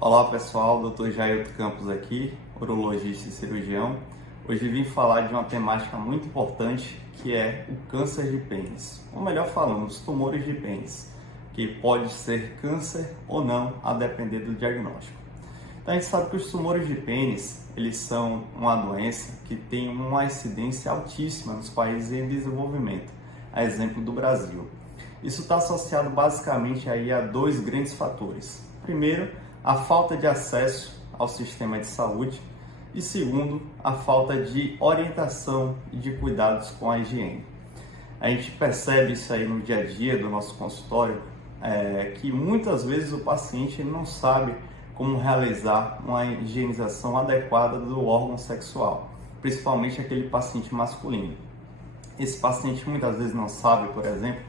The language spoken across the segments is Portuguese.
Olá pessoal, Dr. Jailton Campos aqui, urologista e cirurgião. Hoje vim falar de uma temática muito importante que é o câncer de pênis, ou melhor falando, os tumores de pênis, que pode ser câncer ou não, a depender do diagnóstico. Então a gente sabe que os tumores de pênis, eles são uma doença que tem uma incidência altíssima nos países em desenvolvimento, a exemplo do Brasil. Isso está associado basicamente aí a dois grandes fatores. Primeiro, a falta de acesso ao sistema de saúde e segundo, a falta de orientação e de cuidados com a higiene. A gente percebe isso aí no dia a dia do nosso consultório, que muitas vezes o paciente não sabe como realizar uma higienização adequada do órgão sexual, principalmente aquele paciente masculino. Esse paciente muitas vezes não sabe, por exemplo,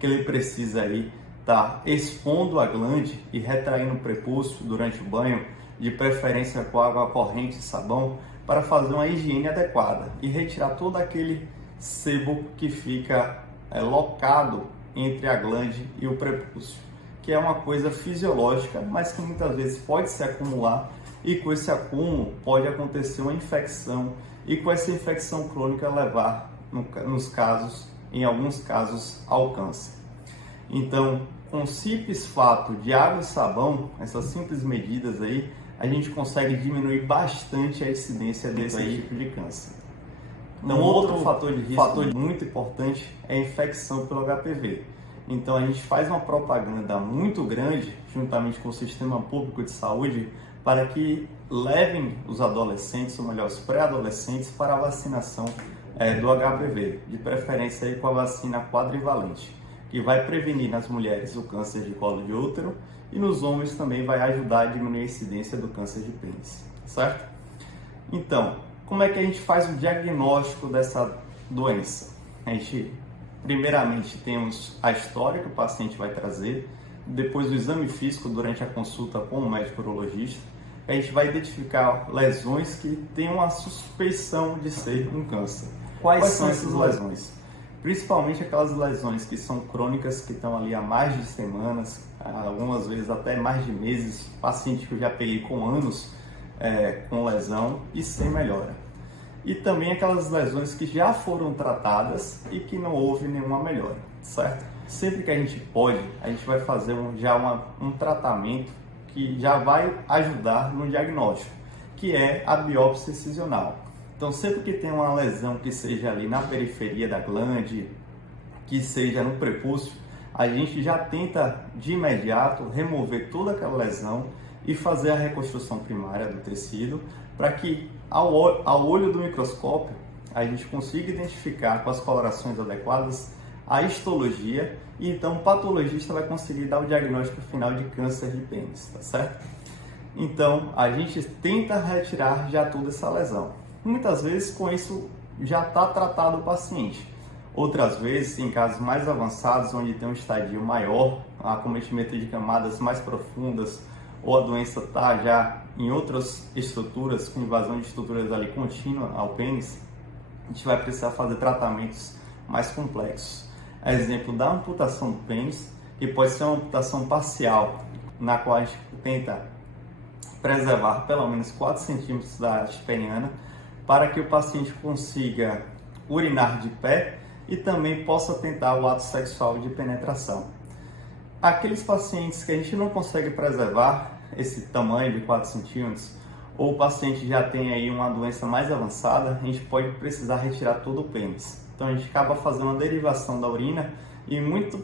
que ele precisa aí estar expondo a glande e retraindo o prepúcio durante o banho, de preferência com água corrente e sabão, para fazer uma higiene adequada e retirar todo aquele sebo que fica locado entre a glande e o prepúcio, que é uma coisa fisiológica, mas que muitas vezes pode se acumular e com esse acúmulo pode acontecer uma infecção e com essa infecção crônica levar, em alguns casos, ao câncer. Então, com o simples fato de água e sabão, essas simples medidas aí, a gente consegue diminuir bastante a incidência desse tipo de câncer. Então, outro fator de risco muito importante é a infecção pelo HPV. Então, a gente faz uma propaganda muito grande, juntamente com o Sistema Público de Saúde, para que levem os adolescentes, ou melhor, os pré-adolescentes, para a vacinação do HPV, de preferência aí com a vacina quadrivalente, que vai prevenir nas mulheres o câncer de colo de útero e nos homens também vai ajudar a diminuir a incidência do câncer de pênis, certo? Então, como é que a gente faz o diagnóstico dessa doença? A gente, primeiramente, temos a história que o paciente vai trazer, depois o exame físico durante a consulta com o médico urologista, a gente vai identificar lesões que têm uma suspeição de ser um câncer. Quais são essas lesões? Principalmente aquelas lesões que são crônicas, que estão ali há mais de semanas, algumas vezes até mais de meses, paciente que eu já peguei com anos com lesão e sem melhora. E também aquelas lesões que já foram tratadas e que não houve nenhuma melhora, certo? Sempre que a gente pode, a gente vai fazer um tratamento que já vai ajudar no diagnóstico, que é a biópsia excisional. Então, sempre que tem uma lesão que seja ali na periferia da glande, que seja no prepúcio, a gente já tenta de imediato remover toda aquela lesão e fazer a reconstrução primária do tecido, para que ao olho do microscópio a gente consiga identificar com as colorações adequadas a histologia e então o patologista vai conseguir dar o diagnóstico final de câncer de pênis, tá certo? Então, a gente tenta retirar já toda essa lesão. Muitas vezes com isso já está tratado o paciente. Outras vezes, em casos mais avançados, onde tem um estadio maior, acometimento de camadas mais profundas, ou a doença está já em outras estruturas, com invasão de estruturas ali contínua ao pênis, a gente vai precisar fazer tratamentos mais complexos. Exemplo da amputação do pênis, que pode ser uma amputação parcial, na qual a gente tenta preservar pelo menos 4 centímetros da arte peniana, para que o paciente consiga urinar de pé e também possa tentar o ato sexual de penetração. Aqueles pacientes que a gente não consegue preservar esse tamanho de 4 centímetros, ou o paciente já tem aí uma doença mais avançada, a gente pode precisar retirar todo o pênis. Então a gente acaba fazendo uma derivação da urina e muito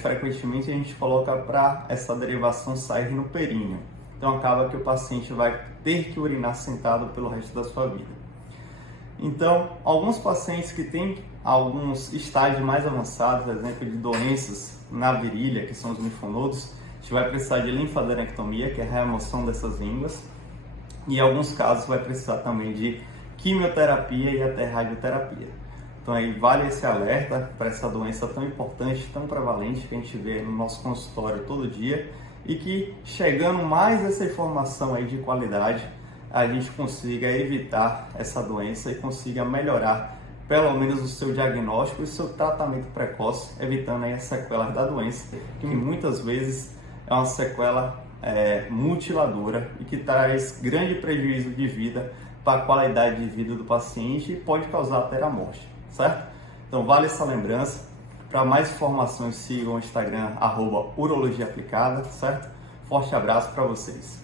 frequentemente a gente coloca para essa derivação sair no períneo. Então acaba que o paciente vai ter que urinar sentado pelo resto da sua vida. Então, alguns pacientes que têm alguns estágios mais avançados, exemplo de doenças na virilha, que são os linfonodos, a gente vai precisar de linfadenectomia, que é a remoção dessas línguas, e em alguns casos vai precisar também de quimioterapia e até radioterapia. Então aí vale esse alerta para essa doença tão importante, tão prevalente, que a gente vê no nosso consultório todo dia, e que chegando mais essa informação aí de qualidade, a gente consiga evitar essa doença e consiga melhorar pelo menos o seu diagnóstico e o seu tratamento precoce, evitando aí as sequelas da doença, que muitas vezes é uma sequela mutiladora e que traz grande prejuízo de vida para a qualidade de vida do paciente e pode causar até a morte, certo? Então vale essa lembrança. Para mais informações sigam o Instagram @urologiaaplicada, certo? Forte abraço para vocês.